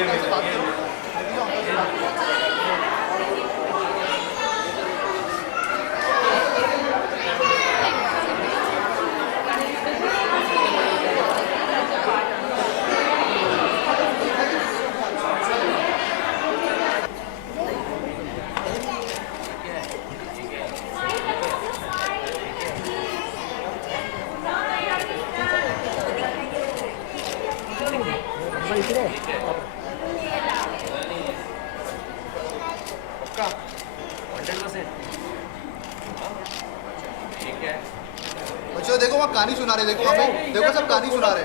Uncle से बात करो, मैं भी अंकल से बात करो। पक्का 100%। ठीक है। बच्चों देखो वहाँ कहानी सुना रहे, देखो हमें, देखो सब कहानी सुना रहे।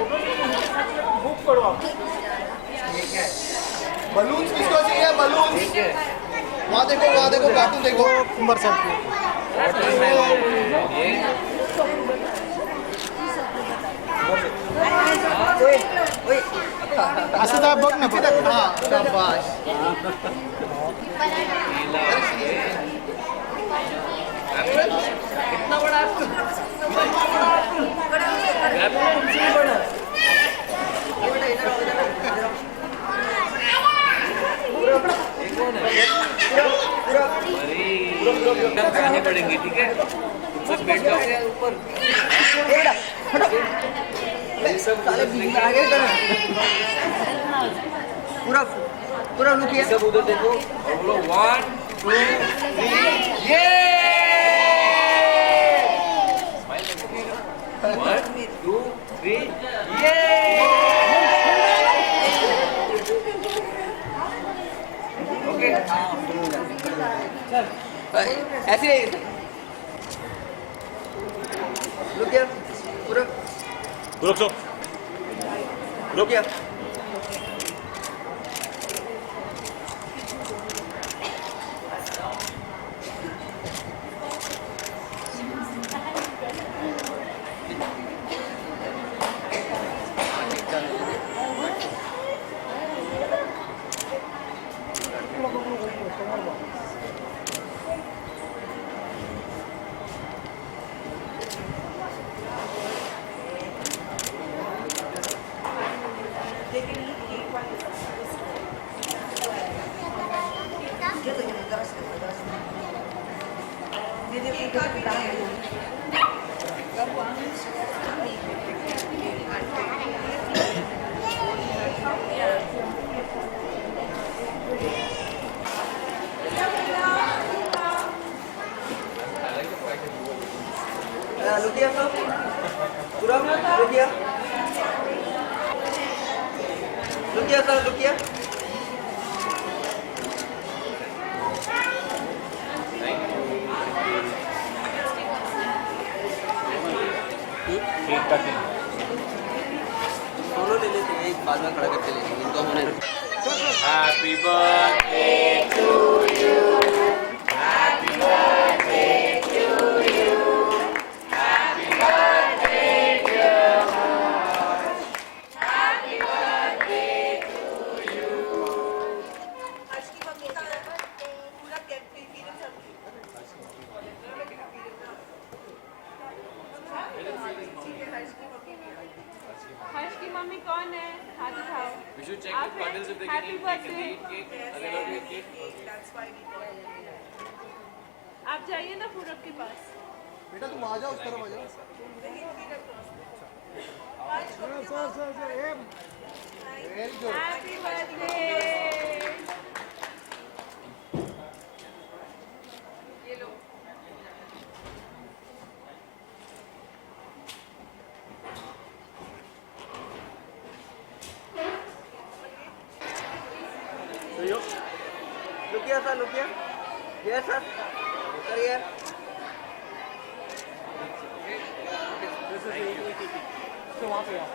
बुक पढ़ो आप। ठीक है। बलून्स किसको चाहिए, बलून्स? ठीक है। वहाँ देखो कार्टून देखो। कुंभर साहब वाटरमेलन ये असं तर बघ ना बघ. हाँ शाबाश। कितना बड़ा एप्पल? एप्पल तुमसे भी बड़ा। ये कौन है? अरे खाने पड़ेंगे, ठीक है? तुम सब बैठ जाओ ऊपर। ये सब पूरा पूरा लुक ये सब उधर देखो और बोलो 1 2 3 ये 1 2 3 ये ओके ऐसे लुक हियर पूरा look here look here sir पूरा look here sir look here दोनों ले लेते हैं, एक बाद में खड़ा करके लेंगे इनको होने happy birthday to you happy birthday to you happy birthday dear happy birthday to you आज की मम्मी का पूरा केक पीरियड चल हर्ष की मम्मी कौन है? हाथ उठाओ। We should check आप with Padils if they Happy can eat cake. Can they birthday. eat cake? Are they allowed to eat cake? That's why we got आप जाइए ना पूरब के पास। बेटा तुम आ जाओ, उस तरफ आ जाओ। Very good. Happy birthday. ये लो। look here sir look here yes sir sir here तो वहाँ पे आओ.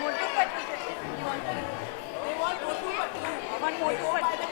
Motu Patlu they want Motu Patlu one Motu Patlu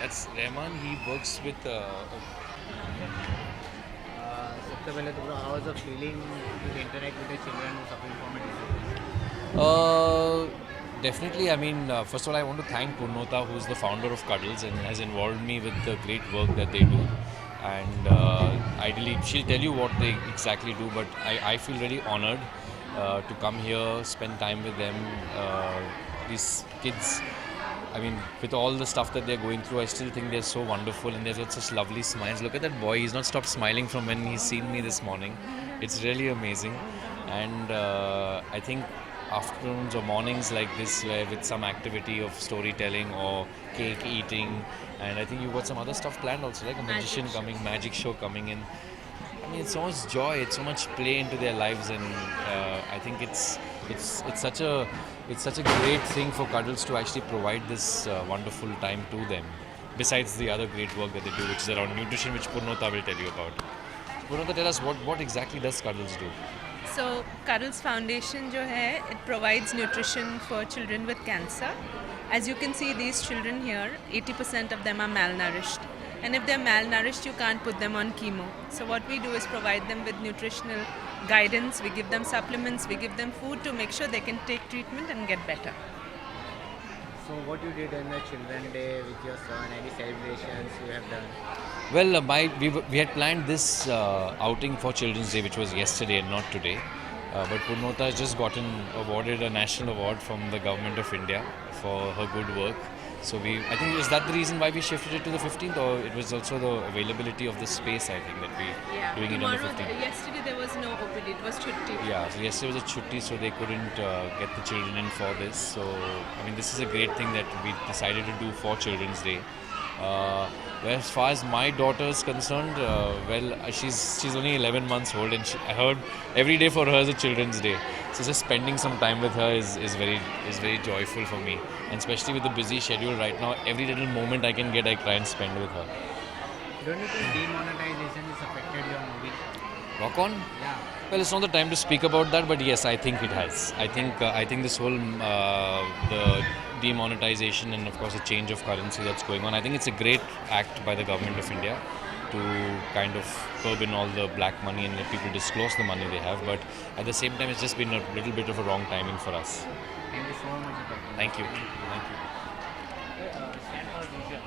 That's Rahman. He works with. सबसे पहले तो how was the feeling to interact with the children who suffering from a disease? Definitely. I mean, first of all, I want to thank Purnota, who's the founder of Cuddles and has involved me with the great work that they do. And ideally, she'll tell you what they exactly do, but I feel really honored to come here, spend time with them. These kids, I mean, with all the stuff that they're going through, I still think they're so wonderful and they've got such lovely smiles. Look at that boy, he's not stopped smiling from when he's seen me this morning. It's really amazing. And I think afternoons or mornings like this, where with some activity of storytelling or cake eating, and I think you've got some other stuff planned also, like a magician coming, magic show coming in. I mean, it's so much joy, it's so much play into their lives, and I think it's such a great thing for Cuddles to actually provide this wonderful time to them. Besides the other great work that they do, which is around nutrition, which Purnota will tell you about. Purnota, tell us what exactly does Cuddles do? So Cuddles Foundation जो है, it provides nutrition for children with cancer. As you can see, these children here, 80% of them are malnourished. And if they're malnourished, you can't put them on chemo. So what we do is provide them with nutritional guidance. We give them supplements, we give them food to make sure they can take treatment and get better. So what you did on the Children Day with your son, any celebrations you have done? Well, we had planned this outing for Children's Day, which was yesterday and not today. But Purnota has just gotten awarded a national award from the Government of India for her good work. So I think, is that the reason why we shifted it to the 15th, or it was also the availability of the space, I think, that we doing it on the 15th? Yesterday there was no OPD, it was chutti. Yeah, so yesterday was a chutti, so they couldn't get the children in for this. So, I mean, this is a great thing that we decided to do for Children's Day. As far as my daughter is concerned, she's only 11 months old, and I heard every day for her is a Children's Day. So just spending some time with her is very joyful for me, and especially with the busy schedule right now, every little moment I can get, I try and spend with her. Don't you think demonetization has affected your movie? Rock on? Yeah. Well, it's not the time to speak about that, but yes, I think it has. I think this whole the demonetization and of course the change of currency that's going on, I think it's a great act by the Government of India to kind of curb in all the black money and let people disclose the money they have. But at the same time, it's just been a little bit of a wrong timing for us. Thank you so much. Thank you. Stand for vision.